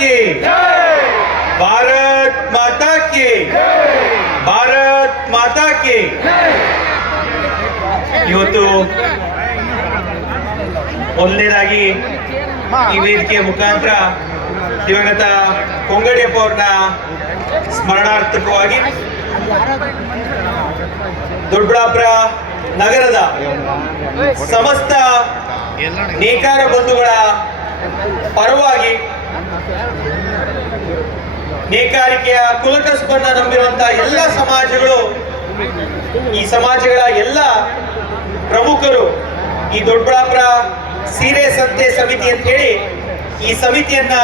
की भारत माता की भारत माता की ಇವತ್ತು ಮೊದಲನೇದಾಗಿ ಈ ವೇದಿಕೆಯ ಮುಖಾಂತರ ದಿವಂಗತ ಕೊಂಗಡಿಯಪ್ಪ ಅವ್ರನ್ನ ಸ್ಮರಣಾರ್ಥಕವಾಗಿ ದೊಡ್ಡಬಳ್ಳಾಪುರ ನಗರದ ಸಮಸ್ತ ನೇಕಾರ ಬಂಧುಗಳ ಪರವಾಗಿ ನೇಕಾರಿಕೆಯ ಕುಲಕಸಬನ್ನ ನಂಬಿರುವಂತಹ ಎಲ್ಲ ಸಮಾಜಗಳು, ಈ ಸಮಾಜಗಳ ಎಲ್ಲ ಪ್ರಮುಖರು ಈ ದೊಡ್ಡಬಳ್ಳಾಪುರ ಸೀರೆ ಸಂತೆ ಸಮಿತಿ ಅಂತ ಹೇಳಿ ಈ ಸಮಿತಿಯನ್ನ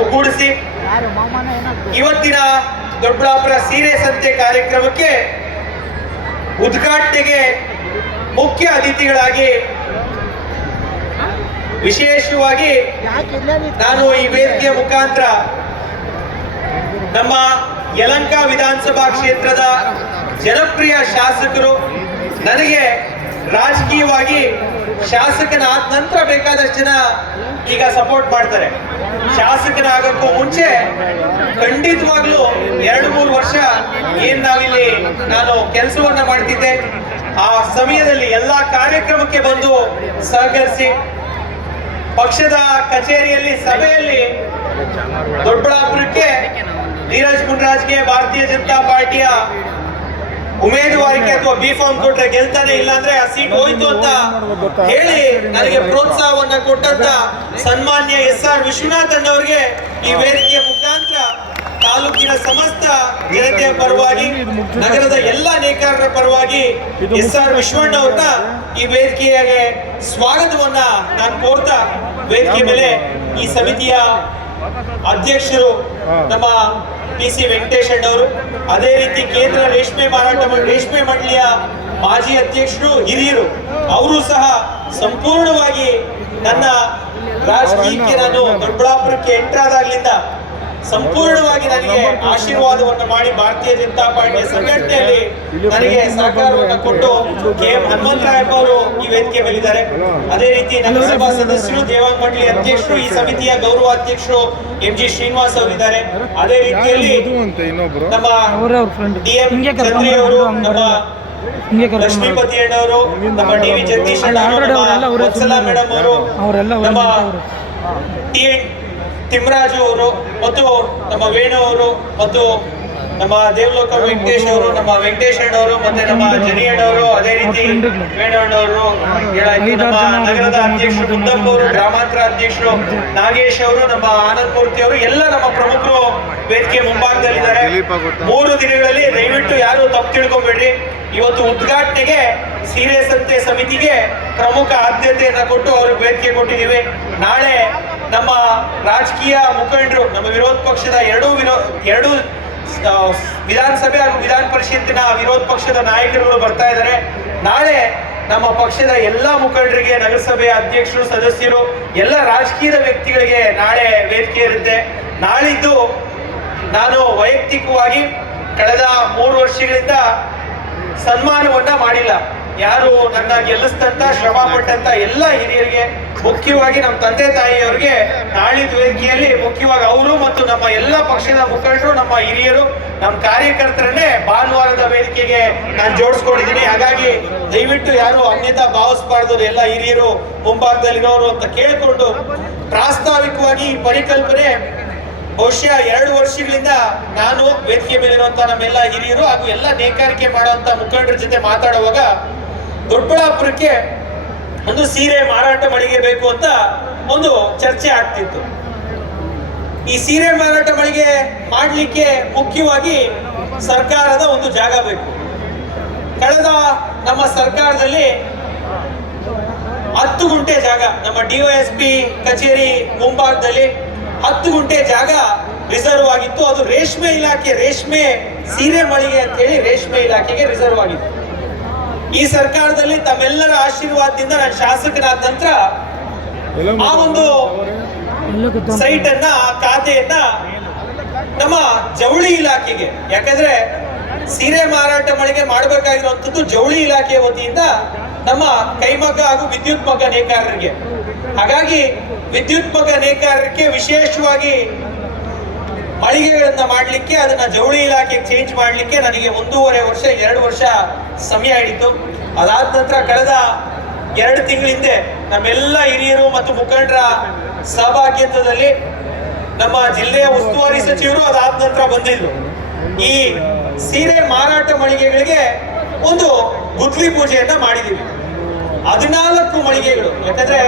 ಒಗ್ಗೂಡಿಸಿ ಇವತ್ತಿನ ದೊಡ್ಡಬಳ್ಳಾಪುರ ಸೀರೆ ಸಂತೆ ಕಾರ್ಯಕ್ರಮಕ್ಕೆ ಉದ್ಘಾಟನೆಗೆ ಮುಖ್ಯ ಅತಿಥಿಗಳಾಗಿ ವಿಶೇಷವಾಗಿ ನಾನು ಈ ವೇದಿಕೆಯ ಮುಖಾಂತರ ನಮ್ಮ ಯಲಹಂಕ ವಿಧಾನಸಭಾ ಕ್ಷೇತ್ರದ ಜನಪ್ರಿಯ ಶಾಸಕರು, ನನಗೆ ರಾಜಕೀಯವಾಗಿ ಶಾಸಕನಾದ ನಂತರ ಬೇಕಾದಷ್ಟು ಜನ ಈಗ ಸಪೋರ್ಟ್ ಮಾಡ್ತಾರೆ. ಶಾಸಕನಾಗಕ್ಕೂ ಮುಂಚೆ ಖಂಡಿತವಾಗ್ಲೂ 2-3 ವರ್ಷ ಏನ್ ನಾವಿಲ್ಲಿ ನಾನು ಕೆಲಸವನ್ನ ಮಾಡ್ತಿದ್ದೆ, ಆ ಸಮಯದಲ್ಲಿ ಎಲ್ಲಾ ಕಾರ್ಯಕ್ರಮಕ್ಕೆ ಬಂದು ಸಹಕರಿಸಿ ಪಕ್ಷದ ಕಚೇರಿಯಲ್ಲಿ ಸಭೆಯಲ್ಲಿ ದೊಡ್ಡಬಳ್ಳಾಪುರಕ್ಕೆ ಧೀರಜ್ ಗುಂಡರಾಜ್ಗೆ ಭಾರತೀಯ ಜನತಾ ಪಾರ್ಟಿಯ ಉಮೇದುವಾರಿಕೆ ಅಥವಾ ಬಿ ಫಾರ್ಮ್ ಕೊಟ್ರೆ ಗೆಲ್ತಾನೆ, ಇಲ್ಲ ಅಂದ್ರೆ ಆ ಸೀಟ್ ಹೋಯ್ತು ಅಂತ ಹೇಳಿ ನನಗೆ ಪ್ರೋತ್ಸಾಹವನ್ನ ಕೊಟ್ಟಂತ ಸನ್ಮಾನ್ಯ SR ವಿಶ್ವನಾಥನ್ ಅವರಿಗೆ ಈ ವೇದಿಕೆಯ ಮುಖಾಂತರ ತಾಲೂಕಿನ ಸಮಸ್ತ ಜನತೆಯ ಪರವಾಗಿ, ನಗರದ ಎಲ್ಲ ನೇಕಾರರ ಪರವಾಗಿ SR ವಿಶ್ವಣ್ಣ ಅವ್ರನ್ನ ಈ ವೇದಿಕೆಗೆ ಸ್ವಾಗತವನ್ನ ನಾನು ಕೋರ್ತಾ, ವೇದಿಕೆ ಮೇಲೆ ಈ ಸಮಿತಿಯ ಅಧ್ಯಕ್ಷರು ನಮ್ಮ PC ವೆಂಕಟೇಶ್ ಅವರು, ಅದೇ ರೀತಿ ಕೇಂದ್ರ ರೇಷ್ಮೆ ರೇಷ್ಮೆ ಮಂಡಳಿಯ ಮಾಜಿ ಅಧ್ಯಕ್ಷರು, ಹಿರಿಯರು, ಅವರು ಸಹ ಸಂಪೂರ್ಣವಾಗಿ ನನ್ನ ರಾಜಕೀಯಕ್ಕೆ ನಾನು ದೊಡ್ಡಬಳ್ಳಾಪುರಕ್ಕೆ ಎಂಟರ್ ಆದಾಗ್ಲಿಂದ ಸಂಪೂರ್ಣವಾಗಿ ನನಗೆ ಆಶೀರ್ವಾದವನ್ನು ಮಾಡಿ ಭಾರತೀಯ ಜನತಾ ಪಾರ್ಟಿಯ ಸಂಘಟನೆಯಲ್ಲಿ ನನಗೆ ಸಹಕಾರವನ್ನು ಕೊಟ್ಟು KM ಹನುಮಂತರಾಯಪ್ಪ ಅವರು ಈ ವೇದಿಕೆ ಮೇಲಿದ್ದಾರೆ. ಅದೇ ರೀತಿ ನಗರಸಭಾ ಸದಸ್ಯರು, ದೇವಾಂಗ ಮಂಡಳಿ ಅಧ್ಯಕ್ಷರು, ಈ ಸಮಿತಿಯ ಗೌರವ ಅಧ್ಯಕ್ಷರು MG ಶ್ರೀನಿವಾಸ್ ಅವರಿದ್ದಾರೆ. ಅದೇ ರೀತಿಯಲ್ಲಿ ನಮ್ಮ DM ಚಂದ್ರಿ ಅವರು, ನಮ್ಮ ಲಕ್ಷ್ಮೀಪತಿ ಅಣ್ಣವರು, ನಮ್ಮ DV ಜಗದೀಶ್ ಅಣ್ಣ, ವತ್ಸಲಾ ಮೇಡಮ್ ಅವರು, ನಮ್ಮ ತಿಮ್ಮರಾಜು ಅವರು ಮತ್ತು ನಮ್ಮ ವೇಣು ಅವರು ಮತ್ತು ನಮ್ಮ ದೇವಲೋಕ ವೆಂಕಟೇಶ್ ಅವರು, ನಮ್ಮ ವೆಂಕಟೇಶ್ ಅಣ್ಣವರು ಮತ್ತೆ ನಮ್ಮ ಜನಿ ಅಣ್ಣವರು, ಅದೇ ರೀತಿ ವೇಣು ಅಣ್ಣವರು, ನಮ್ಮ ನಗರದ ಅಧ್ಯಕ್ಷರು ಕುಂದಪ್ಪ ಅವರು, ಗ್ರಾಮಾಂತರ ಅಧ್ಯಕ್ಷರು ನಾಗೇಶ್ ಅವರು, ನಮ್ಮ ಆನಂದ್ ಮೂರ್ತಿ ಅವರು, ಎಲ್ಲ ನಮ್ಮ ಪ್ರಮುಖರು ವೇದಿಕೆ ಮುಂಭಾಗದಲ್ಲಿದ್ದಾರೆ. 3 ದಿನಗಳಲ್ಲಿ ದಯವಿಟ್ಟು ಯಾರು ತಪ್ಪು ತಿಳ್ಕೊಂಬೇಡ್ರಿ. ಇವತ್ತು ಉದ್ಘಾಟನೆಗೆ ಸೀರೆ ಸಂತೆ ಸಮಿತಿಗೆ ಪ್ರಮುಖ ಆದ್ಯತೆಯನ್ನ ಕೊಟ್ಟು ಅವ್ರಿಗೆ ವೇದಿಕೆ ಕೊಟ್ಟಿದ್ದೀವಿ. ನಾಳೆ ನಮ್ಮ ರಾಜಕೀಯ ಮುಖಂಡರು, ನಮ್ಮ ವಿರೋಧ ಪಕ್ಷದ ಎರಡು ವಿಧಾನಸಭೆ ಹಾಗೂ ವಿಧಾನ ಪರಿಷತ್ತಿನ ವಿರೋಧ ಪಕ್ಷದ ನಾಯಕರುಗಳು ಬರ್ತಾ ಇದ್ದಾರೆ. ನಾಳೆ ನಮ್ಮ ಪಕ್ಷದ ಎಲ್ಲಾ ಮುಖಂಡರಿಗೆ, ನಗರಸಭೆಯ ಅಧ್ಯಕ್ಷರು, ಸದಸ್ಯರು, ಎಲ್ಲ ರಾಜಕೀಯದ ವ್ಯಕ್ತಿಗಳಿಗೆ ನಾಳೆ ವೇದಿಕೆ ಇರುತ್ತೆ. ನಾಳಿದ್ದು ನಾನು ವೈಯಕ್ತಿಕವಾಗಿ ಕಳೆದ 3 ವರ್ಷಗಳಿಂದ ಸನ್ಮಾನವನ್ನ ಮಾಡಿಲ್ಲ. ಯಾರು ನನ್ನ ಗೆಲ್ಲಿಸ್ತಂತ ಶ್ರಮ ಪಟ್ಟಂತ ಎಲ್ಲ ಹಿರಿಯರಿಗೆ, ಮುಖ್ಯವಾಗಿ ನಮ್ಮ ತಂದೆ ತಾಯಿಯವರಿಗೆ ನಾಳಿದ ವೇದಿಕೆಯಲ್ಲಿ ಮುಖ್ಯವಾಗಿ ಅವರು ಮತ್ತು ನಮ್ಮ ಎಲ್ಲ ಪಕ್ಷದ ಮುಖಂಡರು, ನಮ್ಮ ಹಿರಿಯರು, ನಮ್ಮ ಕಾರ್ಯಕರ್ತರನ್ನೇ ಭಾನುವಾರದ ವೇದಿಕೆಗೆ ನಾನು ಜೋಡಿಸ್ಕೊಂಡಿದ್ದೀನಿ. ಹಾಗಾಗಿ ದಯವಿಟ್ಟು ಯಾರು ಅನ್ಯತಾ ಭಾವಿಸಬಾರ್ದು, ಎಲ್ಲ ಹಿರಿಯರು ಮುಂಭಾಗದಲ್ಲಿರೋರು ಅಂತ ಕೇಳಿಕೊಂಡು ಪ್ರಾಸ್ತಾವಿಕವಾಗಿ ಈ ಪರಿಕಲ್ಪನೆ ಬಹುಶಃ 2 ವರ್ಷಗಳಿಂದ ನಾನು ವೇದಿಕೆ ಮೇಲಿರುವಂತಹ ನಮ್ಮೆಲ್ಲ ಹಿರಿಯರು ಹಾಗೂ ಎಲ್ಲ ನೇಕಾರಿಕೆ ಮಾಡುವಂತ ಮುಖಂಡರ ಜೊತೆ ಮಾತಾಡುವಾಗ ದೊಡ್ಡಬಳ್ಳಾಪುರಕ್ಕೆ ಒಂದು ಸೀರೆ ಮಾರಾಟ ಮಳಿಗೆ ಬೇಕು ಅಂತ ಒಂದು ಚರ್ಚೆ ಆಗ್ತಿತ್ತು. ಈ ಸೀರೆ ಮಾರಾಟ ಮಳಿಗೆ ಮಾಡಲಿಕ್ಕೆ ಮುಖ್ಯವಾಗಿ ಸರ್ಕಾರದ ಒಂದು ಜಾಗ ಬೇಕು. ಕಳೆದ ನಮ್ಮ ಸರ್ಕಾರದಲ್ಲಿ 10 ಗುಂಟೆ ಜಾಗ ನಮ್ಮ DOSP ಕಚೇರಿ ಮುಂಭಾಗದಲ್ಲಿ 10 ಗುಂಟೆ ಜಾಗ ರಿಸರ್ವ್ ಆಗಿತ್ತು. ಅದು ರೇಷ್ಮೆ ಇಲಾಖೆ, ರೇಷ್ಮೆ ಸೀರೆ ಮಳಿಗೆ ಅಂತ ಹೇಳಿ ರೇಷ್ಮೆ ಇಲಾಖೆಗೆ ರಿಸರ್ವ್ ಆಗಿತ್ತು. ಈ ಸರ್ಕಾರದಲ್ಲಿ ತಮ್ಮೆಲ್ಲರ ಆಶೀರ್ವಾದದಿಂದ ನಾನು ಶಾಸಕನಾದ ನಂತರ ಆ ಒಂದು ಸೈಟ್ ಅನ್ನ, ಖಾತೆಯನ್ನ ನಮ್ಮ ಜವಳಿ ಇಲಾಖೆಗೆ, ಯಾಕಂದ್ರೆ ಸೀರೆ ಮಾರಾಟ ಮಳಿಗೆ ಮಾಡಬೇಕಾಗಿರುವಂತದ್ದು ಜವಳಿ ಇಲಾಖೆಯ ವತಿಯಿಂದ ನಮ್ಮ ಕೈಮಗ್ಗ ಹಾಗೂ ವಿದ್ಯುತ್ ಮಗ್ಗ ನೇಕಾರರಿಗೆ. ಹಾಗಾಗಿ ವಿದ್ಯುತ್ಮಕ ನೇಕಾರರಿಗೆ ವಿಶೇಷವಾಗಿ ಮಳಿಗೆಗಳನ್ನ ಮಾಡಲಿಕ್ಕೆ, ಅದನ್ನ ಜವಳಿ ಇಲಾಖೆಗೆ ಚೇಂಜ್ ಮಾಡಲಿಕ್ಕೆ ನನಗೆ 1.5 ವರ್ಷ 2 ವರ್ಷ ಸಮಯ ಹಿಡಿತು. ಅದಾದ ನಂತರ ಕಳೆದ 2 ತಿಂಗಳ ಹಿಂದೆ ನಮ್ಮೆಲ್ಲ ಹಿರಿಯರು ಮತ್ತು ಮುಖಂಡರ ಸಹಭಾಗಿತ್ವದಲ್ಲಿ ನಮ್ಮ ಜಿಲ್ಲೆಯ ಉಸ್ತುವಾರಿ ಸಚಿವರು ಅದಾದ ನಂತರ ಬಂದಿದ್ರು. ಈ ಸೀರೆ ಮಾರಾಟ ಮಳಿಗೆಗಳಿಗೆ ಒಂದು ಗುದ್ಲಿ ಪೂಜೆಯನ್ನ ಮಾಡಿದೀವಿ. 14 ಮಳಿಗೆಗಳು, ಯಾಕಂದ್ರೆ